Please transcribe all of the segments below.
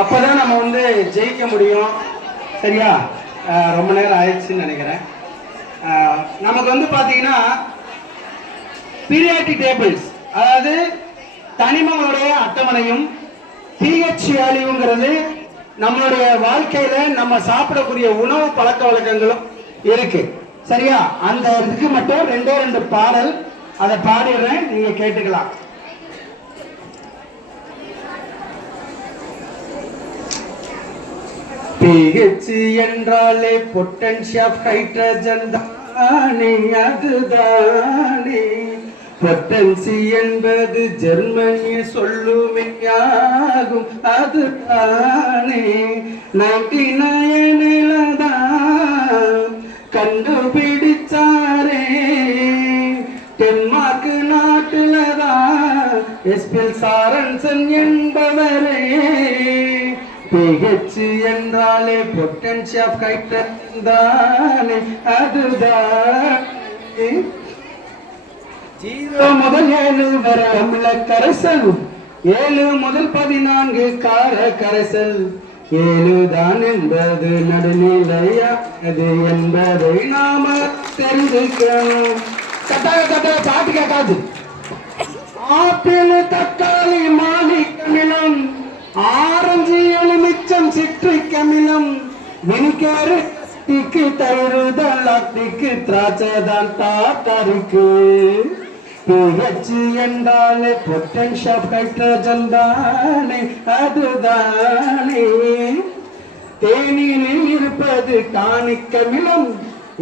அப்பதான் நம்ம வந்து ஜெயிக்க முடியும். சரியா? ரொம்ப நேரம் ஆயிடுச்சுன்னு நினைக்கிறேன். நமக்கு வந்து பார்த்தீங்கன்னா பிரியாட்டி டேபிள்ஸ் அதாவது தனிமங்களுடைய அட்டவணையும் பிஹெச் வேல்யூங்கிறது நம்மளுடைய வாழ்க்கையில நம்ம சாப்பிடக்கூடிய உணவு பழக்க வழக்கங்களும் இருக்கு. சரியா? அந்த இதுக்கு மட்டும் ரெண்டே ரெண்டு பாடல் அதை பாடிடுறேன். நீங்க கேட்டுக்கலாம். பிஹெச் என்றாலே பொட்டன்ஷியல் ஹைட்ரஜன் தானே அதுதானே பொட்டன்சி என்பது ஜெர்மனிய சொல்லுமையாகும் அதுதானே நைன்டி நயனில தான் கண்டுபிடிச்சாரே. டென்மார்க் நாட்டுலதான் எஸ்பில் சாரன்சன் என்பவரே. பிஹெச் என்றாலே பொட்டன்சி ஆஃப் ஹைட்ரஜன் தானே அதுதான். ஜீரோ முதல் ஏழு வரை அமில கரைசல் ஏழு முதல் பதினான்கு கார கரைசல் ஏழு தான் என்பது நடுநிலையானது என்பதை நாம தெரிஞ்சுக்கணும். கட்டாக கட்டாக பாட்டு கேட்காது. ஆப்பிள் தக்காளி மா தமிழம் அமிலம் வினிகர் டிக்கு தயிர் லாக்டிக்கு திராட்சை தான் டாட்டாருக்கு பிஹெச் என்றாலே பொட்டன்ஷியல் ஹைட்ரஜன் தானே அதுதானே. தேனியில் இருப்பது டானிக் அமிலம்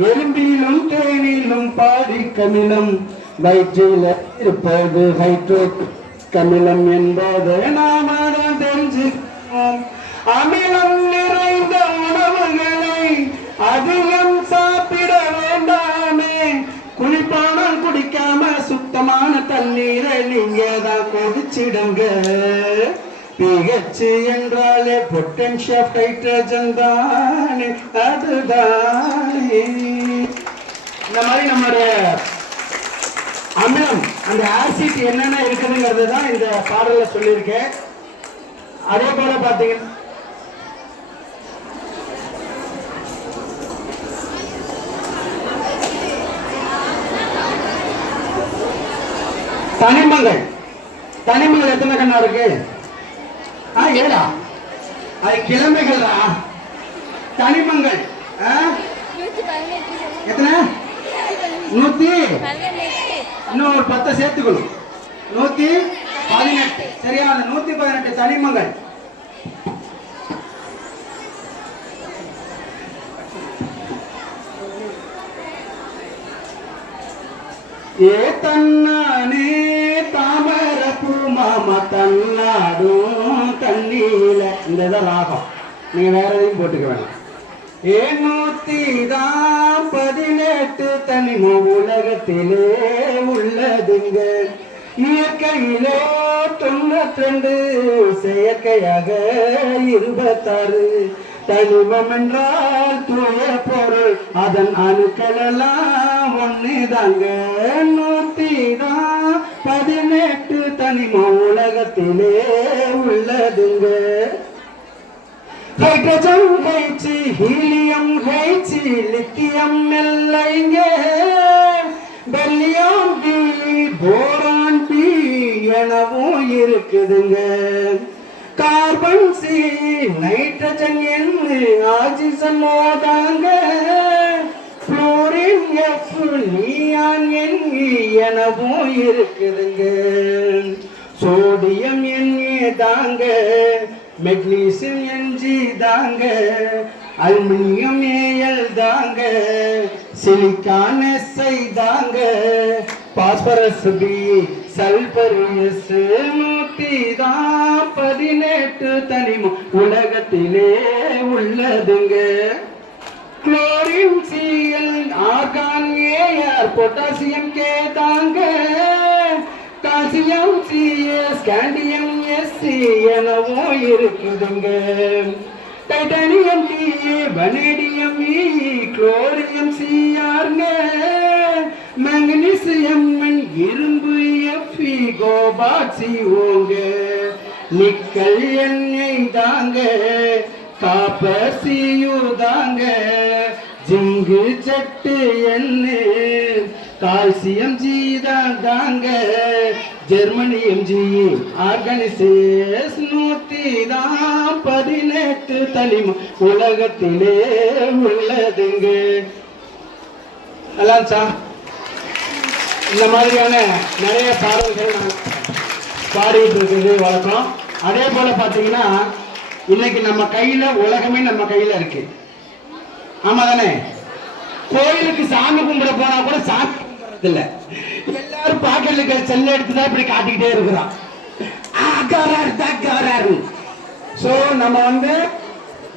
எலும்பிலும் தேனிலும் பாடி அமிலம் வயிற்றில் இருப்பது ஹைட்ரோ கமிலம் என்பதை நாம தான் அமிலம் நிறைந்த அதிகம் சாப்பிட வேண்டாமே. குளிப்பானம் குடிக்காம சுத்தமான தண்ணீரை நீங்க தான் கொதிச்சிடுங்க பிஹெச் என்றாலே பொட்டன்ஷியல் ஹைட்ரஜன் தானே அதுதான். இந்த மாதிரி நம்மளுடைய அமிலம் அந்த ஆசிட் என்னென்ன இருக்குதுங்கிறது தான் இந்த பாடலில் சொல்லியிருக்கேன். அதே போல பாத்தீங்கன்னா தனிமங்கள் தனிமங்கள் எத்தனை கண்ணா இருக்கு ஆ ஏடா அது கிழமைகள்டா தனிமங்கள் ஆ? எத்தனை நூத்தி இன்னும் ஒரு பத்தை சேர்த்துக்கணும் நூத்தி பதினெட்டு சரியா அந்த நூத்தி பதினெட்டு தனிமங்கள் ஏ தன்னானே தாமர பூமாமா தன்னாடும் தண்ணீல. இந்த இதான் ராகம். நீங்க வேற எதையும் போட்டுக்க வேணாம். ஏநூத்தி தான் பதினெட்டு தனிம உலகத்திலே உள்ளதுங்க. இயற்கையிலே தொண்ணூத்தி ரெண்டு செயற்கையாக இருபத்தாறு. தனிமம் என்றால் தூய பொருள். அதன் அணுக்கள் எல்லாம் ஒண்ணுதாங்க. நூத்தி தான் பதினெட்டு உலகத்திலே உள்ளதுங்க. ஹைட்ரஜன் ஹெச்சி ஹீலியம் ஹெச்சி லித்தியம் நெல்லைங்க பெல்லியம் பி போரான் பி எனவும் இருக்குதுங்க. கார்பன் சி நைட்ரஜன் என்று ஆக்சிஜன் ஓதாங்க. புளோரின் எஃப் நியான் என் எனவும் இருக்குதுங்க. சோடியம் எண்ணே தாங்க மெக்னீசியம் என்ஜி தாங்க அலுமினியம் ஏஎல் தாங்க சிலிக்கான் எஸ்ஐ தாங்க பாஸ்பரஸ் பி சல்பர் எஸ் நூத்தி தான் பதினெட்டு தனிமம் உலகத்திலே உள்ளதுங்க. Chlorine CL argon AR potassium K தாங்க. கால்சியம் சிஎஸ் ஸ்காண்டியம் எஸ்சி எனவும் இருக்குதுங்க. டைட்டானியம் டிஏ வனேடியம் இ குளோரியம் சிஆர்ங்க மெக்னீசியம் இரும்பு எஃப்இ கோபாட் ஓங்க நிக்கல் எண்ணெய் தாங்க. காப்பர் சீயு தாங்க. ஜிங்கு சட்டு எண்ணு கால்சியம் ஜீதான் தாங்க. ஜெர்மனி எம்ஜி ஆர்கனைசேஸ் நூத்தி தான் பதினெட்டு தனிம உலகத்திலே உள்ளதுங்க. நல்லா சா இந்த மாதிரியான நிறைய பாடல்கள் நான் பாடிட்டு இருக்கிறது வழக்கம். அதே போல பார்த்தீங்கன்னா இன்னைக்கு நம்ம கையில உலகமே நம்ம கையில இருக்கு. ஆமா தானே கோயிலுக்கு சாமி கும்பிட போனா கூட சாமி கும்பிடுறது இல்லை எல்லாரும் பாக்கெட்ல செல்ல எடுத்துதான் இப்படி காட்டிக்கிட்டே இருக்கிறோம் ஆக்காராரு தாக்காராரு சோ நம்ம வந்து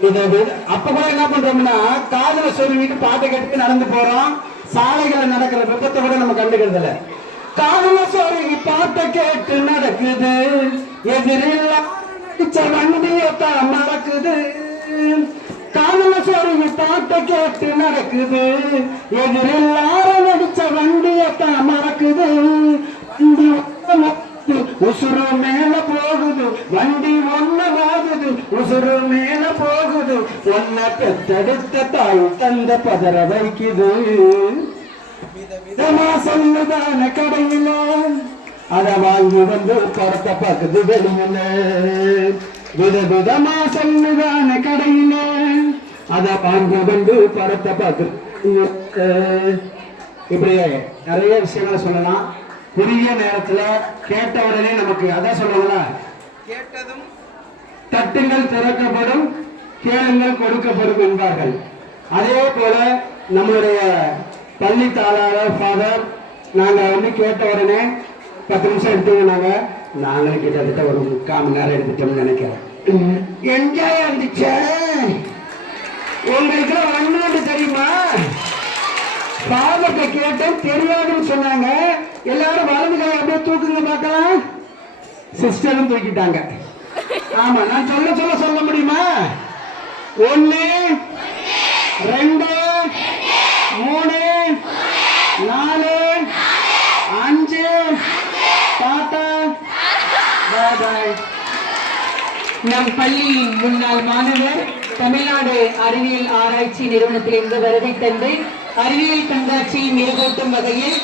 இதை அப்ப கூட என்ன பண்றோம்னா காதல சொல்லிட்டு பாட்டை கேட்டு நடந்து போறோம். சாலைகள்ல நடக்கிற விபத்தை கூட நம்ம கண்டுக்கிறது இல்ல. காதல சொல்லி பாட்டை கேட்டு நடக்குது. எதிரில் அடிச்ச வண்டியத்தான் மறக்குது. காதுல சொல்லி பாட்டை கேட்டு நடக்குது. எதிரில் ஆரம் அடிச்ச மறக்குது. வண்டி உசுறு மேல போகுது. வண்டி ஒண்ணு வாகுது உசுறு மேல போகுது. ஒன்ன பெத்தெடுத்த தாய் தந்த பதற வைக்குது. விதமா சொல்லுதான கடையில. அத வாங்கி வந்து பொறத்த பாக்குது வெளியில. வித விதமா சொல்லுதான கடையில. அத வாங்கி வந்து பரத்த பாக்குது இப்படி நிறைய விஷயங்களை சொல்லலாம். குறுகிய நேரத்துல கேட்ட உடனே நமக்கு அதான் சொல்லுவாங்களா கேட்டதும் தட்டுங்கள் திறக்கப்படும் கேளுங்கள் கொடுக்கப்படும் என்பார்கள். அதே போல நம்மளுடைய பள்ளி தாளாளர் ஃபாதர் நாங்க வந்து கேட்ட உடனே பத்து நிமிஷம் எடுத்துக்கினாங்க நாங்களும் கிட்டத்தட்ட ஒரு முக்கால் மணி நேரம் எடுத்துட்டோம்னு நினைக்கிறேன். என்ஜாய் இருந்துச்சு. உங்களுக்கு ஒண்ணு தெரியுமா? பாவத்தை கேட்டேன் தெரியாதுன்னு சொன்னாங்க. எல்லாரும் வலது கை அப்படியே தூக்குங்க பார்க்கலாம். சிஸ்டரும் தூக்கிட்டாங்க. ஆமா நான் சொல்ல சொல்ல சொல்ல முடியுமா? ஒன்னு ரெண்டு மூணு நாலு அஞ்சு. டாட்டா பாய் நம் பள்ளியின் முன்னாள் மாணவர் தமிழ்நாடு அறிவியல் ஆராய்ச்சி நிறுவனத்திலிருந்து வருகை தந்து அறிவியல் கண்காட்சியை மேற்கொட்டும் வகையில்